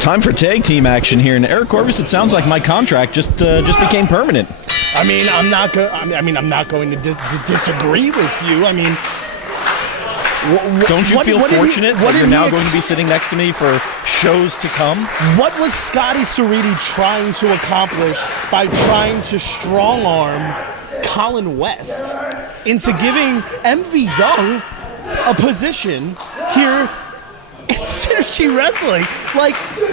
Time for tag team action here, and Eric Corvus. It sounds like my contract just became permanent. I mean, I'm not going to disagree with you. I mean, don't you feel fortunate that you're now going to be sitting next to me for shows to come? What was Scotty Cerriti trying to accomplish by trying to strong arm Colin West into giving MV Young a position here in Synergy Wrestling?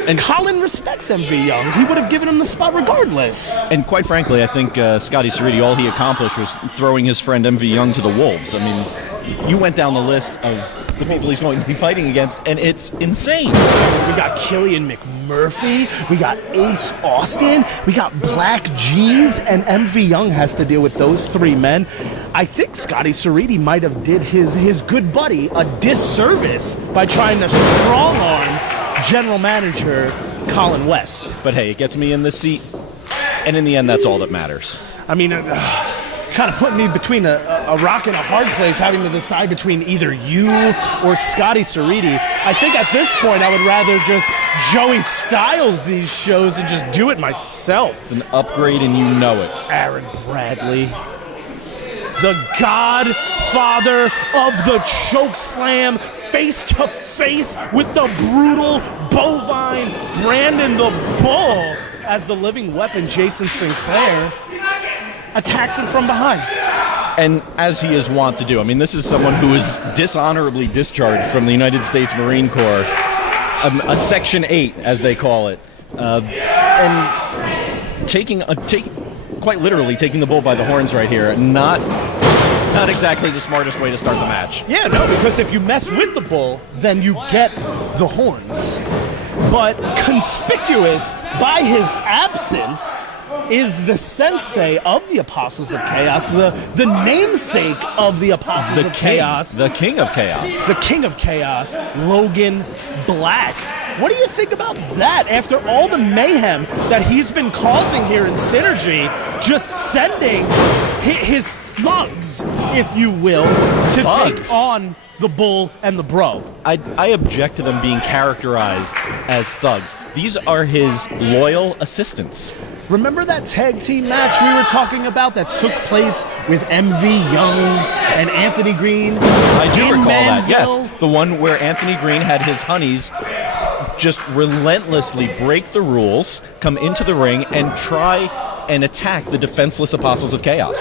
And Colin respects MV Young. He would have given him the spot regardless. And quite frankly, I think Scotty Cerriti, all he accomplished was throwing his friend MV Young to the wolves. I mean, you went down the list of the people he's going to be fighting against, and it's insane. We got Killian McMurphy, we got Ace Austin, we got Black G's, and MV Young has to deal with those three men. I think Scotty Cerriti might have did his good buddy a disservice by trying to strong arm general manager Colin West. But hey, it gets me in the seat, and in the end, that's all that matters. I mean, kind of putting me between a rock and a hard place, having to decide between either you or Scotty Cerriti. I think at this point I would rather just Joey Styles these shows and just do it myself. It's an upgrade and you know it. Aaron Bradley, the godfather of the chokeslam, face to face with the brutal bovine Brandon the Bull, as the living weapon Jason Sinclair attacks him from behind. And as he is wont to do. I mean, this is someone who is dishonorably discharged from the United States Marine Corps, a Section 8, as they call it, and quite literally taking the bull by the horns right here. Not exactly the smartest way to start the match. Yeah, no, because if you mess with the bull, then you get the horns. But conspicuous by his absence is the sensei of the Apostles of Chaos, the namesake of the Apostles of Chaos. The King of Chaos. The King of Chaos, Logan Black. What do you think about that after all the mayhem that he's been causing here in Synergy, just sending his thugs, if you will, to take on the Bull and the Bro? I object to them being characterized as thugs. These are his loyal assistants. Remember that tag team match we were talking about that took place with MV Young and Anthony Green? I do recall that, Manville? yes. The one where Anthony Green had his honeys just relentlessly break the rules, come into the ring, and try and attack the defenseless Apostles of Chaos.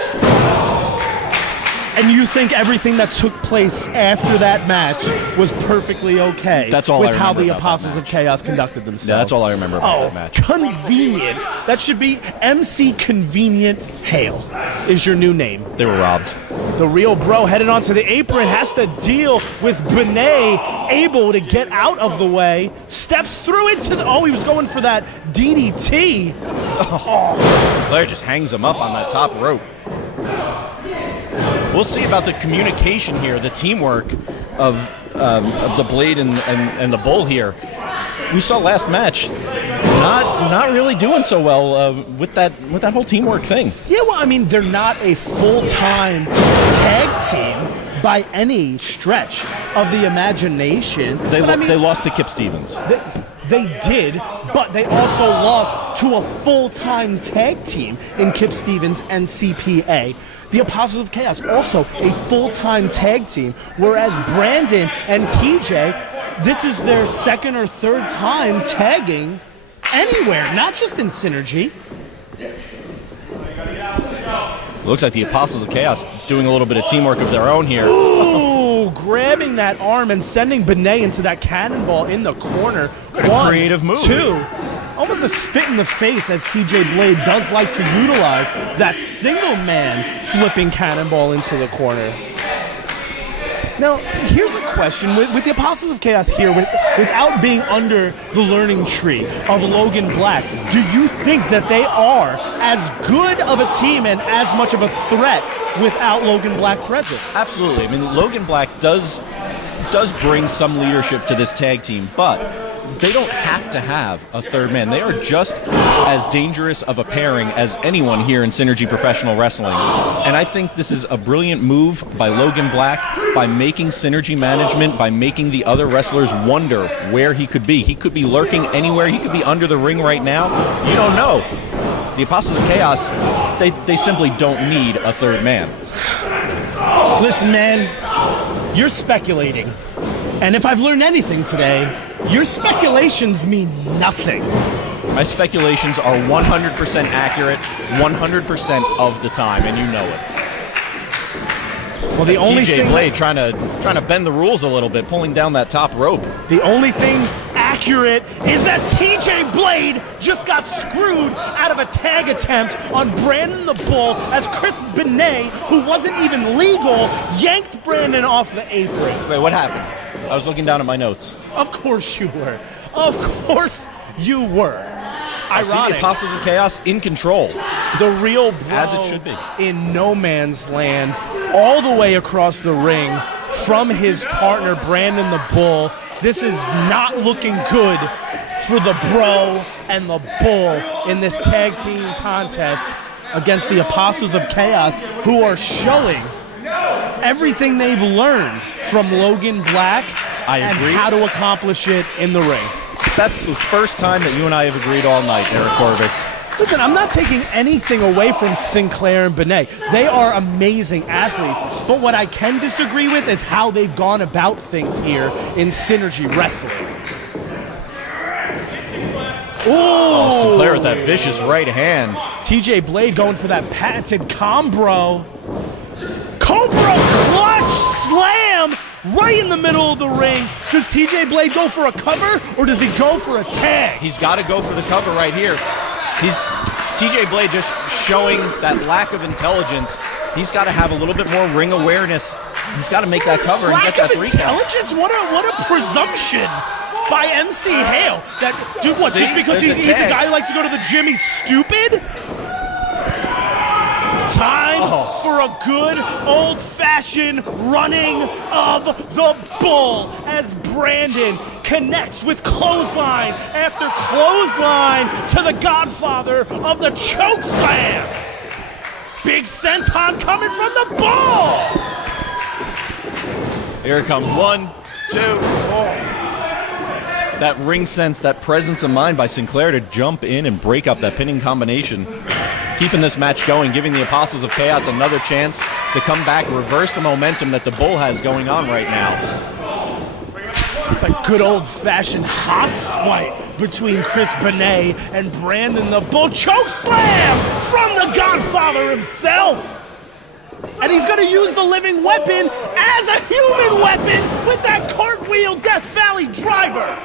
And you think everything that took place after that match was perfectly okay? That's all I with remember how the about Apostles that of Chaos conducted themselves. Yeah, that's all I remember about that match. Convenient. That should be MC Convenient Hale is your new name. They were robbed. The real Bro headed onto the apron, has to deal with Benet, able to get out of the way, steps through into the... Oh, he was going for that DDT. Sinclair just hangs him up on that top rope. We'll see about the communication here, the teamwork of the Blade and the Bull here. We saw last match not really doing so well with that whole teamwork thing. Yeah, well, I mean, they're not a full-time tag team by any stretch of the imagination. They lost to Kip Stevens. They did, but they also lost to a full-time tag team in Kip Stevens and CPA. The Apostles of Chaos, also a full-time tag team, whereas Brandon and TJ, this is their second or third time tagging anywhere, not just in Synergy. Looks like the Apostles of Chaos doing a little bit of teamwork of their own here. Ooh, grabbing that arm and sending Benet into that cannonball in the corner. What a creative move. 2. Almost a spit in the face, as TJ Blade does like to utilize that single man flipping cannonball into the corner. Now, here's a question. With the Apostles of Chaos here, without being under the learning tree of Logan Black, do you think that they are as good of a team and as much of a threat without Logan Black present? Absolutely. I mean, Logan Black does bring some leadership to this tag team, but they don't have to have a third man. They are just as dangerous of a pairing as anyone here in Synergy Professional Wrestling. And I think this is a brilliant move by Logan Black, by making Synergy management, by making the other wrestlers wonder where he could be. He could be lurking anywhere. He could be under the ring right now. You don't know. The Apostles of Chaos, they simply don't need a third man. Listen, man, you're speculating. And if I've learned anything today, your speculations mean nothing. My speculations are 100% accurate 100% of the time, and you know it. Well, the only TJ thing Blade trying to bend the rules a little bit, pulling down that top rope. The only thing accurate is that TJ Blade just got screwed out of a tag attempt on Brandon the Bull as Chris Benet, who wasn't even legal, yanked Brandon off the apron. Wait, what happened? I was looking down at my notes. Of course you were. Of course you were. I see the Apostles of Chaos in control. The real bro as it should be. In no man's land, all the way across the ring from his partner Brandon the Bull. This is not looking good for the Bro and the Bull in this tag team contest against the Apostles of Chaos, who are showing everything they've learned from Logan Black and how to accomplish it in the ring. That's the first time that you and I have agreed all night, Eric Corvus. Listen, I'm not taking anything away from Sinclair and Benet. They are amazing athletes. But what I can disagree with is how they've gone about things here in Synergy Wrestling. Oh, Sinclair with that vicious right hand. TJ Blade going for that patented combro. Cobra clutch slam right in the middle of the ring. Does TJ Blade go for a cover or does he go for a tag? He's got to go for the cover right here. TJ Blade just showing that lack of intelligence. He's got to have a little bit more ring awareness. He's got to make that cover and get that 3 count. Lack of intelligence? What a presumption by MC Hale. That dude, what? Just because he's a guy who likes to go to the gym, he's stupid? Time for a good old-fashioned running of the Bull as Brandon connects with clothesline after clothesline to the godfather of the choke slam. Big senton coming from the Bull. Here it comes. 1, 2. That ring sense, that presence of mind by Sinclair to jump in and break up that pinning combination. Keeping this match going, giving the Apostles of Chaos another chance to come back, reverse the momentum that the Bull has going on right now. A good old-fashioned hoss fight between Chris Benet and Brandon the Bull. Choke slam from the Godfather himself. And he's going to use the living weapon as a human weapon with that cartwheel Death Valley driver.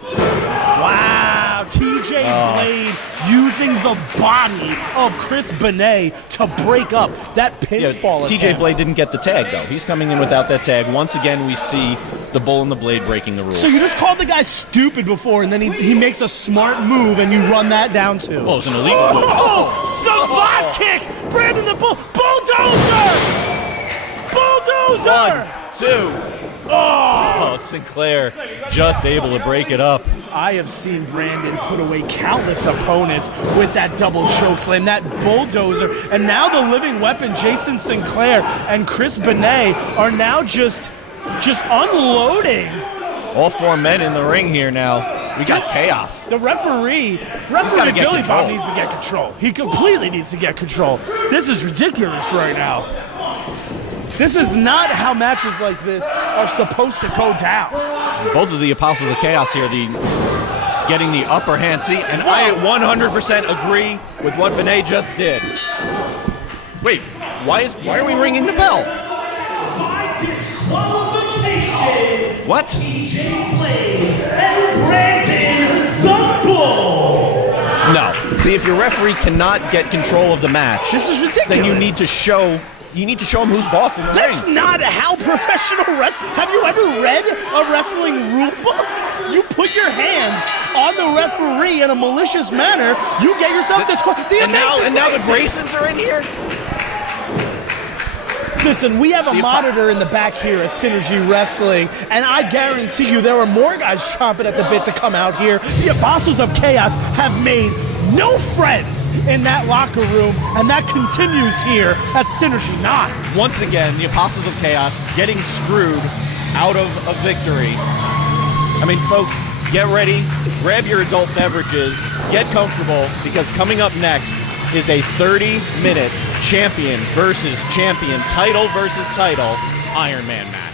Wow, TJ Blade using the body of Chris Benet to break up that pinfall attempt. TJ Blade didn't get the tag, though. He's coming in without that tag. Once again, we see the Bull and the Blade breaking the rules. So you just called the guy stupid before, and then he makes a smart move, and you run that down, too. Well, it's an elite move. Savant kick! Brandon the Bull! Bulldozer! 1, 2. Oh, Sinclair just able to break it up. I have seen Brandon put away countless opponents with that double choke slam, that bulldozer, and now the living weapon, Jason Sinclair and Chris Benet, are now just unloading. All 4 men in the ring here now. We got chaos. The referee Billy Bob needs to get control. He completely needs to get control. This is ridiculous right now. This is not how matches like this are supposed to go down. Both of the Apostles of Chaos here, getting the upper hand. See, and I 100% agree with what Benet just did. Wait, why are we ringing the bell? What? TJ Blade and Brandon the Bull. No. See, if your referee cannot get control of the match, this is ridiculous. Then you need to show him who's boss in the ring. That's not how professional wrestling. Have you ever read a wrestling rule book? You put your hands on the referee in a malicious manner, you get yourself disqualified. And now the Graysons are in here. Listen, we have a monitor in the back here at Synergy Wrestling, and I guarantee you there were more guys chomping at the bit to come out here. The Apostles of Chaos have made no friends in that locker room, and that continues here at Synergy 9. Once again, the Apostles of Chaos getting screwed out of a victory. I mean, folks, get ready, grab your adult beverages, get comfortable, because coming up next is a 30-minute champion versus champion, title versus title Iron Man match.